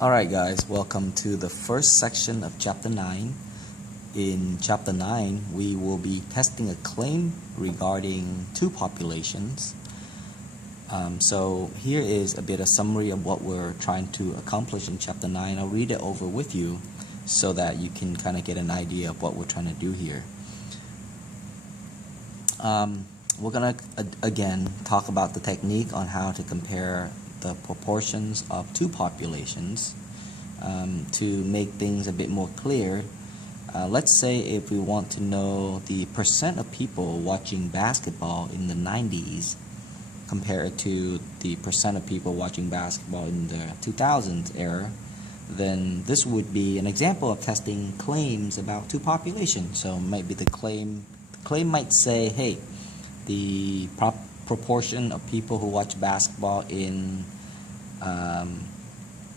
Alright guys, welcome to the first section of Chapter 9. In Chapter 9, we will be testing a claim regarding two populations. So here is a bit of summary of what we're trying to accomplish in Chapter 9. I'll read it over with you so that you can kind of get an idea of what we're trying to do here. We're going to, again, talk about the technique on how to compare the proportions of two populations. To make things a bit more clear, let's say if we want to know the percent of people watching basketball in the 90s compared to the percent of people watching basketball in the 2000s era, then this would be an example of testing claims about two populations. So maybe the claim might say, hey, the proportion of people who watch basketball in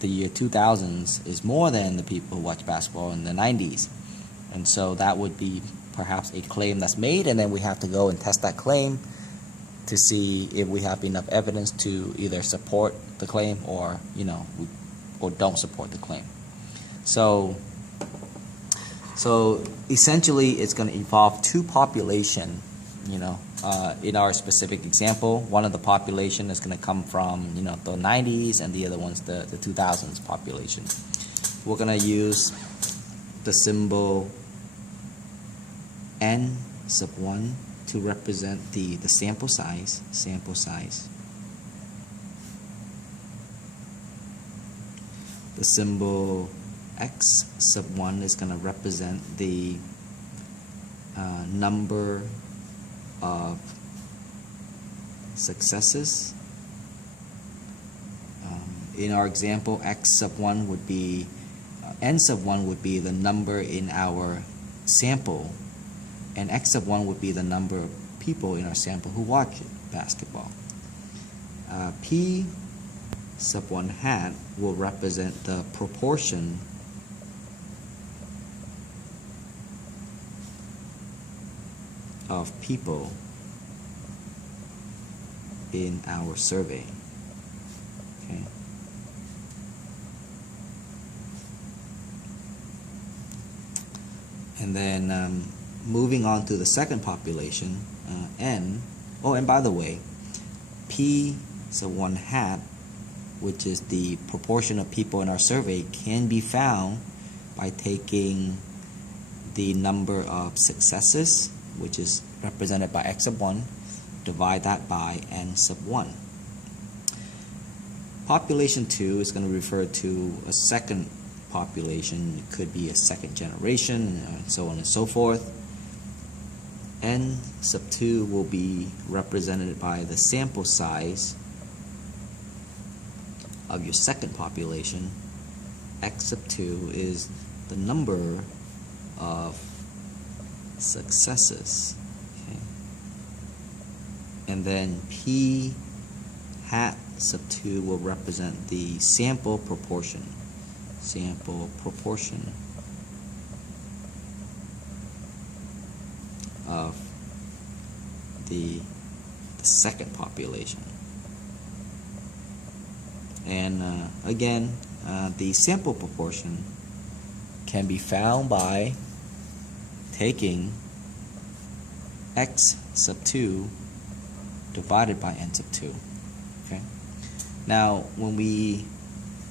the year 2000s is more than the people who watch basketball in the 90s. And so that would be perhaps a claim that's made, and then we have to go and test that claim to see if we have enough evidence to either support the claim or, or don't support the claim. So essentially it's going to involve two populations. In our specific example, one of the population is going to come from the 90s, and the other one's the 2000s population. We're going to use the symbol n sub 1 to represent the sample size. The symbol x sub 1 is going to represent the number of successes. In our example, x sub 1 would be n sub 1 would be the number in our sample, and x sub 1 would be the number of people in our sample who watch basketball. P sub 1 hat will represent the proportion of people in our survey. Okay. And then moving on to the second population, N. Oh, and by the way, P sub 1 hat, which is the proportion of people in our survey, can be found by taking the number of successes, which is represented by x sub 1, divide that by n sub 1. Population 2 is going to refer to a second population. It could be a second generation, and so on and so forth. N sub 2 will be represented by the sample size of your second population. X sub 2 is the number of successes. Okay. And then P hat sub 2 will represent the sample proportion. Of the second population. And again, the sample proportion can be found by taking x sub 2 divided by n sub 2. Okay. Now, when we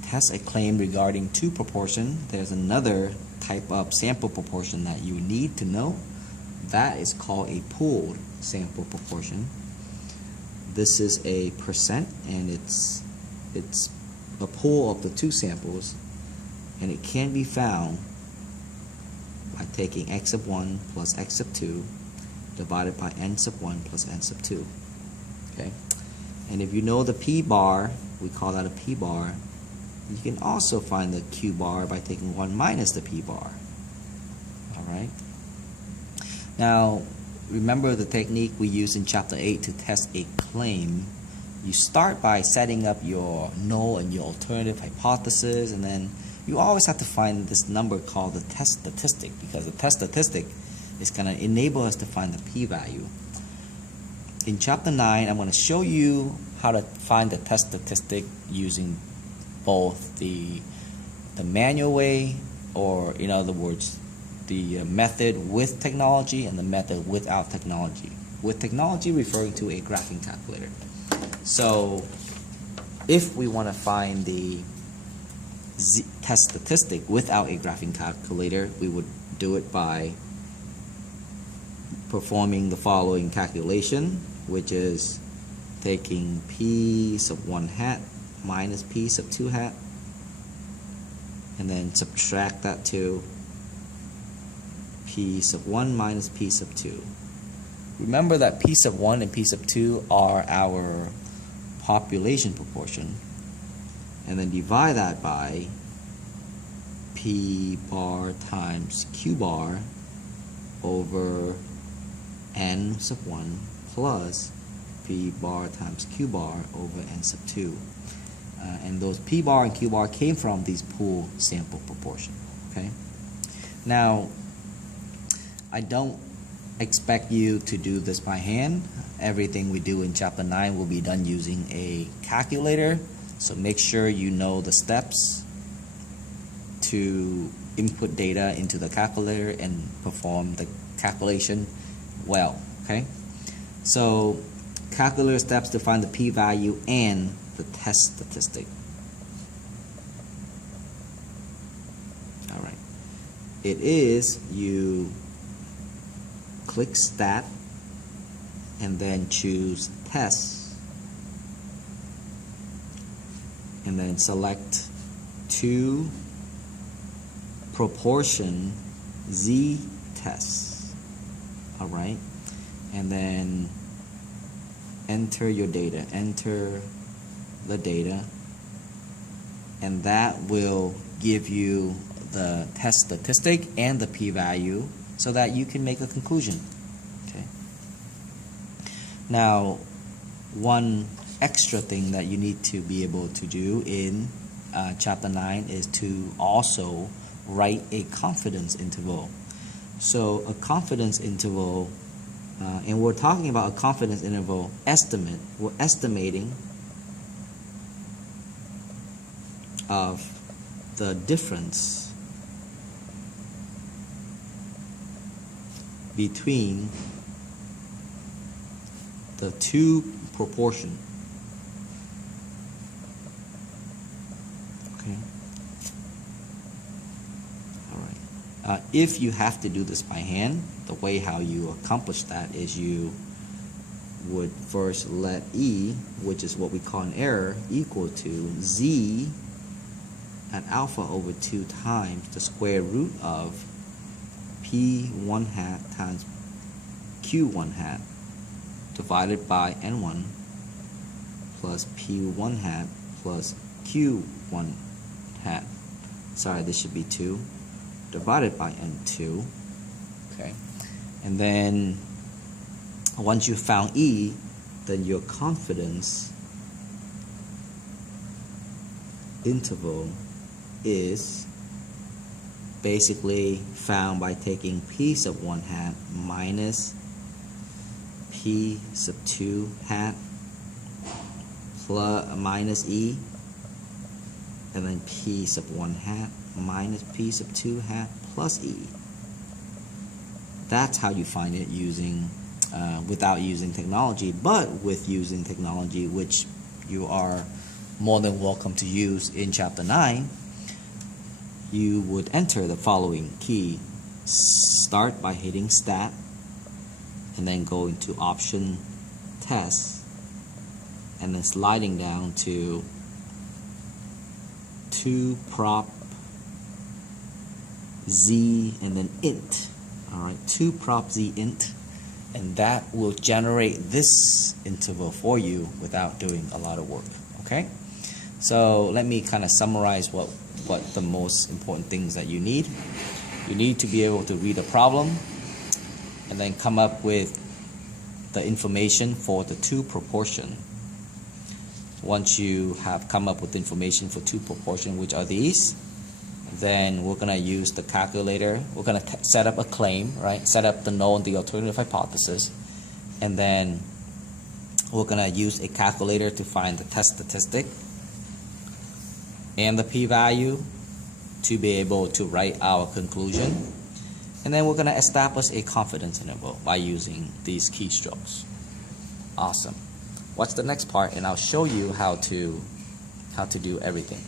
test a claim regarding two proportion, there's another type of sample proportion that you need to know. That is called a pooled sample proportion. This is a percent, and it's a pool of the two samples, and it can be found by taking x sub 1 plus x sub 2 divided by n sub 1 plus n sub 2. Okay? And if you know the p bar, we call that a p bar. You can also find the q bar by taking 1 minus the p bar. Alright? Now, remember the technique we used in Chapter 8 to test a claim. You start by setting up your null and your alternative hypothesis, and then you always have to find this number called the test statistic, because the test statistic is going to enable us to find the p-value. In Chapter 9, I'm going to show you how to find the test statistic using both the the manual way, or in other words, the method with technology and the method without technology. With technology referring to a graphing calculator. So if we want to find the test statistic without a graphing calculator, we would do it by performing the following calculation, which is taking p sub 1 hat minus p sub 2 hat, and then subtract that to p sub 1 minus p sub 2. Remember that p sub 1 and p sub 2 are our population proportion, and then divide that by p bar times q bar over n sub 1 plus p bar times q bar over n sub 2. And those p bar and q bar came from these pool sample proportion. Okay. Now, I don't expect you to do this by hand. Everything we do in chapter 9 will be done using a calculator. So make sure you know the steps to input data into the calculator and perform the calculation well. Okay. So calculator steps to find the p-value and the test statistic. Alright. It is, you click stat and then choose test and then select to proportion z tests. Alright. And then enter your data. Enter the data, and that will give you the test statistic and the p-value so that you can make a conclusion. Okay. Now, one extra thing that you need to be able to do in chapter 9 is to also write a confidence interval. So a confidence interval, and we're talking about a confidence interval estimate. We're estimating of the difference between the two proportion. Okay. All right. If you have to do this by hand, the way how you accomplish that is you would first let E, which is what we call an error, equal to Z at alpha over 2 times the square root of p1 hat times q1 hat divided by n1 plus p1 hat plus q1 hat. Sorry, this should be 2 divided by n2. Okay. And then once you found E, then your confidence interval is basically found by taking p sub 1 hat minus p sub 2 hat plus minus E, and then p sub 1 hat minus p sub 2 hat plus E. That's how you find it using without using technology. But with using technology, which you are more than welcome to use in chapter 9, you would enter the following key. Start by hitting stat and then go into option test and then sliding down to prop z and then int. Alright, to prop z int, and that will generate this interval for you without doing a lot of work. Okay, so let me kind of summarize what the most important things that you need. You need to be able to read a problem and then come up with the information for the two proportion. Once you have come up with information for two proportion, which are these, then we're going to use the calculator. We're going to set up a claim, right? Set up the null and the alternative hypothesis, and then we're going to use a calculator to find the test statistic and the p-value, to be able to write our conclusion. And then we're going to establish a confidence interval by using these keystrokes. Awesome. What's the next part? And I'll show you how to do everything.